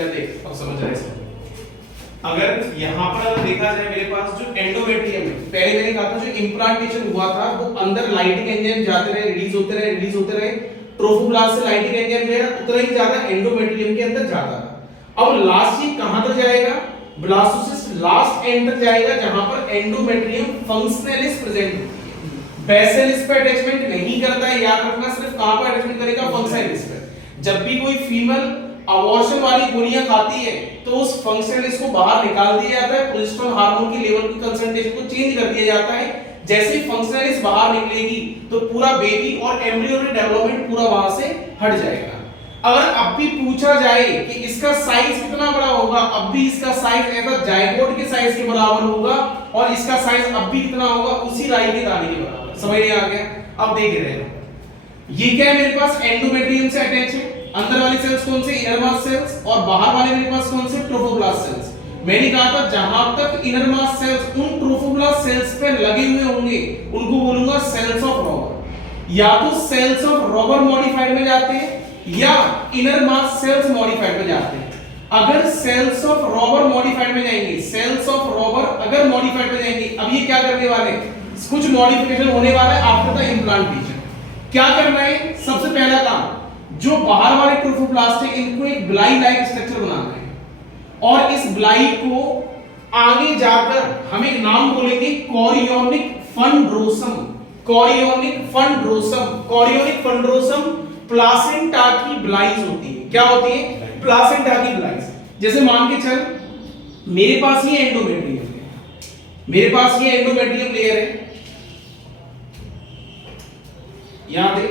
इधर देख, अब समझ रहे हैं। अगर यहाँ पर अगर देखा जाए मेरे पास जो एंडोमेट्रियम है, पहले मैंने कहा था जो इम्प्लांटेशन हुआ था वो अंदर लाइटिंग एंजाइम जाते रहे, रिलीज होते रहे, ट्रोफोब्लास्ट से लाइटिंग एंजाइम जो है उतना ही ज्यादा एंडोमेट्रियम के अंदर जाता था। अब लास्ट ये कहां तक जाएगा? ब्लास्टोसिस्ट लास्ट एंड तक जाएगा जहां पर एंडोमेट्रियम फंक्शनलिस प्रेजेंट होती है। बेसिलिस पे अटैचमेंट नहीं करता है, याद रखना, सिर्फ कहां पर अटैचमेंट करेगा? फंक्शनलिस पे। जब भी कोई फीमेल अबॉर्शन वाली गोलियां खाती है तो उस फंक्शनलिस को बाहर निकाल दिया जाता है, प्रोजेस्टेरोन हार्मोन की लेवल की कंसंट्रेशन को चेंज कर दिया जाता है। जैसे ही फंक्शनलिस बाहर निकलेगी तो पूरा बेबी और एम्ब्रियोनिक डेवलपमेंट पूरा वहां से हट जाएगा। अगर अब भी पूछा जाए कि इसका साइज कितना बड़ा होगा, अब भी इसका साइज ऐसा जायगोट के साइज के बराबर होगा और इसका साइज अब भी कितना होगा? उसी राई के दाने के बराबर। समझ में आ गया? अब देख रहे हो ये क्या है मेरे पास? एंडोमेट्रियम से अटैच है। अंदर वाले सेल्स कौन से? इनरमास सेल्स। और बाहर वाले मेरे पास कौन से? Trophoblast sales. मैंने कहा था जहां तक इनरमास सेल्स उन ट्रोफोब्लास्ट सेल्स पे लगे हुए होंगे उनको बोलूंगा सेल्स ऑफ रॉबर। या तो सेल्स ऑफ रॉबर मॉडिफाइड में जाते हैं या इनरमास सेल्स मॉडिफाइड में जाते हैं। अगर सेल्स ऑफ रॉबर मॉडिफाइड में जाएंगे, सेल्स ऑफ रॉबर अगर मॉडिफाइड में जाएंगे, अब ये क्या करने वाले? कुछ मॉडिफिकेशन होने वाला है आफ्टर द इम्प्लांटेशन। क्या करना है? सबसे पहला काम, जो बाहर वाले ट्रोफोब्लास्ट है इनको एक ब्लाई लाइक स्ट्रक्चर बनाना है और इस ब्लाई को आगे जाकर हम एक नाम बोलेंगे कोरियोनिक फंड्रोसम। कोरियोनिक फंड्रोसम, कोरियोनिक फंड्रोसम प्लासेंटा की ब्लाइज होती है। क्या होती है? प्लासेंटा की ब्लाइज। जैसे मान के चल मेरे पास ये एंडोमेट्रियम है, मेरे पास ये एंडोमेट्रियम लेयर है, यहां देख,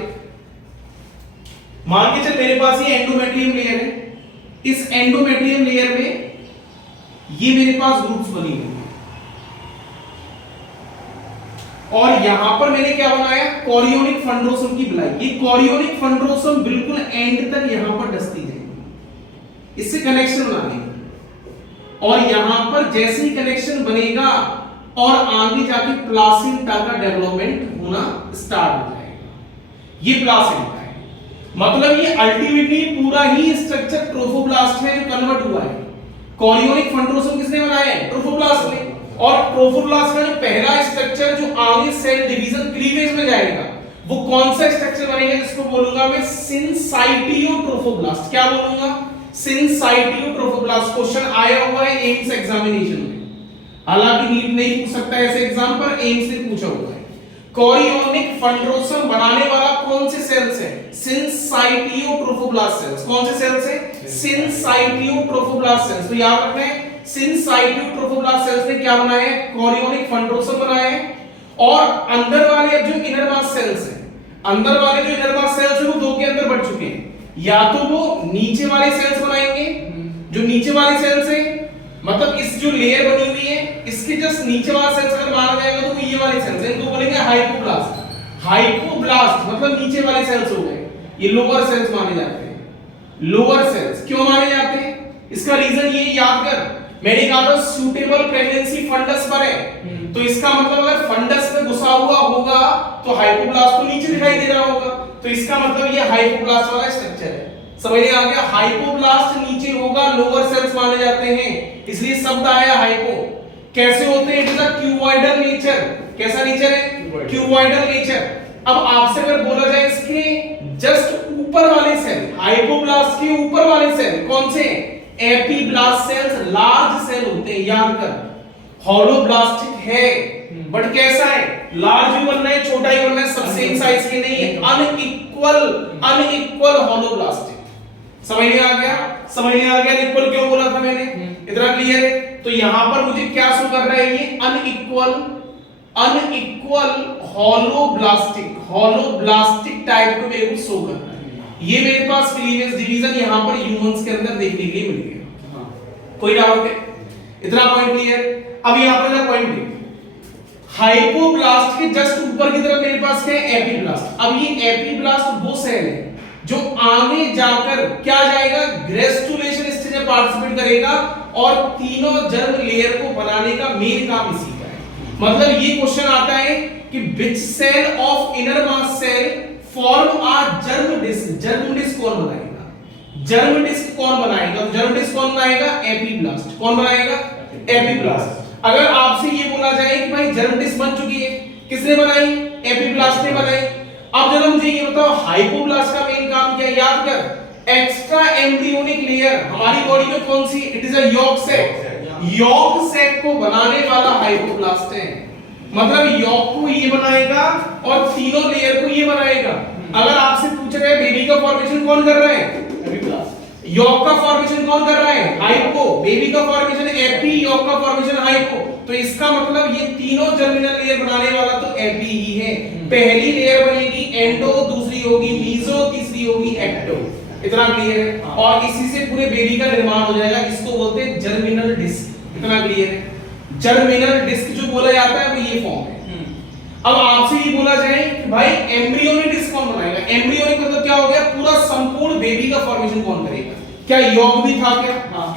मान के चल मेरे पास ये एंडोमेट्रियम लेयर है। इस एंडोमेट्रियम लेयर में ये मेरे पास ग्रुप्स बनी हुई है और यहां पर मैंने क्या बनाया? कोरियोनिक फंड्रोसम की ब्लाई। ये कोरियोनिक फंड्रोसम बिल्कुल एंड तक यहां पर डसती जाएगी, इससे कनेक्शन बनाने और यहां पर जैसे ही कनेक्शन बनेगा और आगे जाके प्लासेंटा का डेवलपमेंट होना स्टार्ट हो जाएगा। ये प्लासेंटा है, मतलब ये अल्टीमेटली पूरा ही स्ट्रक्चर ट्रोफोब्लास्ट है जो कन्वर्ट हुआ है। कोरियोनिक फंड्रोसम किसने बनाया है? ट्रोफोब्लास्ट ने। और ट्रोफोब्लास्ट का जो पहला स्ट्रक्चर जो आगे सेल डिवीजन क्लीवेज में जाएगा वो कौन सा स्ट्रक्चर बनेगा? जिसको बोलूंगा मैं सिंसाइटियो ट्रोफोब्लास्ट। क्या बोलूंगा? सिंसाइटियो ट्रोफोब्लास्ट। क्वेश्चन आया हुआ है एम्स एग्जामिनेशन में, हालांकि नीट नहीं पूछ सकता ऐसे एग्जाम पर, एम्स ने पूछा हुआ है। कोरियोनिक फंड्रोसम बनाने वाला कौन से सेल्स है? सिंसाइटियो ट्रोफोब्लास्ट सेल्स। कौन से सेल्स है? सिंसाइटियो ट्रोफोब्लास्ट सेल्स। तो याद रखना है सिंसाइटियो ट्रोफोब्लास्ट सेल्स ने क्या बनाया है? कोरियोनिक फंड्रोसम बनाया है। और अंदर वाले अब जो इनरमास सेल्स हैं, अंदर वाले जो इनरमास सेल्स हैं वो दो के अंदर बढ़ चुके हैं। या तो वो नीचे वाले सेल्स बनाएंगे, जो नीचे वाले सेल्स हैं, मतलब इस जो लेयर बनी हुई है इसके जस्ट नीचे वाला सेल्स अगर माना जाएगा तो वो ये वाले सेल्स हैं, इनको बोलेंगे हाइपोब्लास्ट। हाइपोब्लास्ट मतलब नीचे वाले सेल्स हो गए, ये लोअर सेल्स माने जाते हैं। लोअर सेल्स क्यों माने जाते हैं? इसका रीजन ये याद कर, मैंने कहा था सूटेबल प्रेगनेंसी फंडस पर है, तो इसका मतलब अगर फंडस में घुसा हुआ होगा तो हाइपोब्लास्ट तो नीचे दिखाई दे रहा होगा, तो इसका मतलब ये हाइपोब्लास्ट वाला स्ट्रक्चर है। समझ में आ गया? हाइपोब्लास्ट नीचे होगा, लोअर सेल्स माने जाते हैं, इसलिए शब्द आया हाइपो। कैसे होते हैं? It is a cuboidal nature. कैसा नेचर है? Cuboidal nature. अब आपसे अगर बोला जाए इसके जस्ट ऊपर वाले सेल, हाइपोब्लास्ट के ऊपर वाले सेल कौन से? एपीब्लास्ट सेल्स लार्ज सेल होते हैं, याद कर। होलोब्लास्टिक है बट कैसा है? लार्ज भी बनना है, छोटा ही बनना है, सब सेम साइज के नहीं है, अनइक्वल होलोब्लास्टिक। समझ में आ गया? समझ में आ गया? इक्वल क्यों बोला था मैंने? इतना क्लियर है? तो यहां पर मुझे क्या शो कर रहा है? ये अनइक्वल होलोब्लास्टिक टाइप को मेरे को शो कर रहा है। ये मेरे पास क्लीवेज डिवीजन यहां पर ह्यूमंस के अंदर देखने के लिए मिल गया। कोई डाउट है? इतना पॉइंट क्लियर? अब यहां पर ना पॉइंट देख, हाइपोब्लास्ट के जस्ट ऊपर की तरफ मेरे पास क्या है? एपीब्लास्ट। अब ये एपीब्लास्ट वो सेल है जो आगे जाकर क्या जाएगा? ग्रेस्टुलेशन स्टेज में पार्टिसिपेट करेगा और तीनों जर्म लेयर को बनाने का मेन काम इसी का है। मतलब ये क्वेश्चन आता है कि which cell of inner mass cell form a germ disc. Germ disc कौन बनाएगा? जर्म डिस्क कौन बनाएगा? जर्म डिस्क कौन एपिब्लास्ट। कौन बनाएगा? एपिब्लास्ट। अगर आपसे ये बोला जाए कि भाई जर्म डिस्क बन चुकी है, किसने बनाई? एपिब्लास्ट ने बनाई। अब जरा मुझे ये बताओ हाइपोब्लास्ट का मेन काम क्या है? याद कर, एक्स्ट्रा एम्ब्रियोनिक लेयर हमारी बॉडी में कौन सी? It is a yolk sac. Yolk sac को बनाने वाला हाइपोब्लास्ट है। मतलब यॉर्क को ये बनाएगा और तीनों लेयर को ये बनाएगा। अगर आपसे पूछा जाए बेबी का फॉर्मेशन कौन कर रहा है? एपिब्लास्ट। यॉर्क का फॉर्मेशन कौन कर रहा है? हाइपो। बेबी का फॉर्मेशन एपी, यॉर्क का फॉर्मेशन हाइपो। तो इसका मतलब ये तीनों जर्मिनल लेयर बनाने वाला तो एपी ही है। पहली लेयर बनेगी एंडो, दूसरी होगी मीजो, तीसरी होगी एक्टो। इतना क्लियर है? और इसी से पूरे बेबी का निर्माण हो जाएगा। इसको बोलते हैं जर्मिनल डिस्क। इतना क्लियर है? जर्मिनल डिस्क जो बोला जाता है वो ये फॉर्म है। अब आपसे ये बोला जाए कि भाई एम्ब्रियोनिक डिस्क कौन बनाएगा? एम्ब्रियोनिक मतलब क्या हो गया? पूरा संपूर्ण बेबी का फॉर्मेशन कौन करेगा? क्या यॉर्क भी था क्या?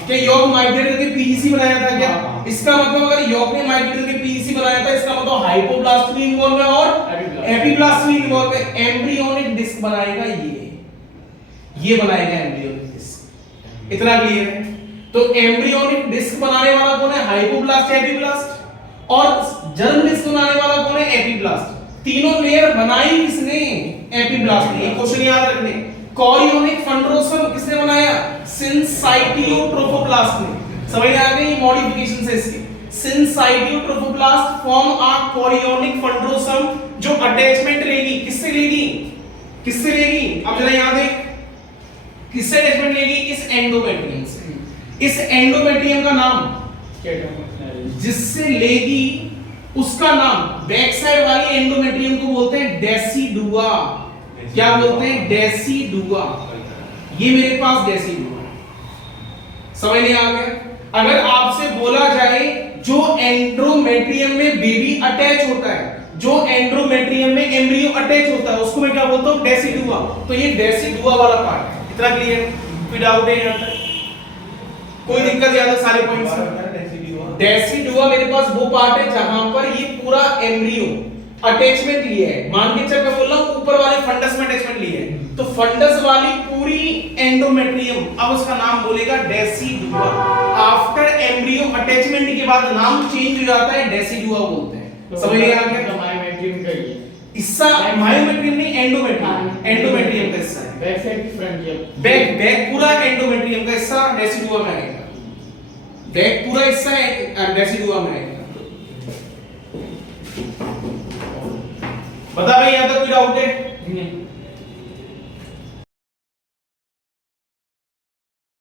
क्या यॉर्क माइग्रेट करके पीईसी बनाया था क्या? इसका मतलब अगर यॉर्क ने माइग्रेट करके पीईसी बनाया था, इसका मतलब हाइपोब्लास्ट भी इन्वॉल्व है और एपिब्लास्ट भी इन्वॉल्व है। एम्ब्रियोनिक डिस्क बनाएगा ये बनाएगा एम्ब्रियोनिक डिस्क। इतना क्लियर है? तो एम्ब्रियोनिक डिस्क बनाने वाला कौन है? Hypoblast, epiblast. और जर्म डिस्क बनाने वाला कौन है? एपिब्लास्ट। तीनों लेयर बनाई किसने? एपिब्लास्ट ने। ये क्वेश्चन याद रखने। कोरियोनिक फंड्रोसम किसने बनाया? सिंसाइटियोट्रोफोब्लास्ट ने। समझ में आ गई? मॉडिफिकेशन है इसके। सिंसाइटियोट्रोफोब्लास्ट फॉर्म अ कोरियोनिक फंड्रोसम जो अटैचमेंट लेगी। किससे लेगी? किससे लेगी? अब जरा याद है, किससे अटैचमेंट लेगी? इस एंडोमेट्रियम से। इस एंडोमेट्रियम का नाम जिससे लेगी उसका नाम, बैक साइड वाली एंडोमेट्रियम को बोलते हैं डेसिडुआ। क्या बोलते हैं? डेसिडुआ। ये मेरे पास डेसिडुआ। समझ नहीं आ गया? अगर आपसे बोला जाए जो एंडोमेट्रियम में बेबी अटैच होता है, जो एंडोमेट्रियम में एम्ब्रियो अटैच होता है, उसको मैं क्या बोलता हूं? डेसिडुआ। तो ये डेसिडुआ वाला पार्ट है। इतना क्लियर? कोई डाउट है यहां तक? कोई दिक्कत? याद है सारे पॉइंट्स? डेसिडुआ मेरे पास वो पार्ट है जहां पर ये पूरा एम्ब्रियो अटैचमेंट लिया है। मान के चल मैं बोल रहा हूं ऊपर वाले फंडस में अटैचमेंट लिया है, तो फंडस वाली पूरी एंडोमेट्रियम, अब उसका नाम बोलेगा डेसिडुआ। आफ्टर एम्ब्रियो अटैचमेंट के बाद नाम चेंज हो जाता है, डेसिडुआ बोलते हैं। समझ में आ गया? मायोमेट्रियम का ये हिस्सा मायोमेट्रियम नहीं, एंडोमेट्रियम। एंडोमेट्रियम का हिस्सा है। बैक साइड फ्रंट बैक पूरा एंडोमेट्रियम का हिस्सा डेसिडुआ में आएगा। बैक पूरा हिस्सा है डेसिडुआ में आएगा। बता भाई यहां तक कोई डाउट है?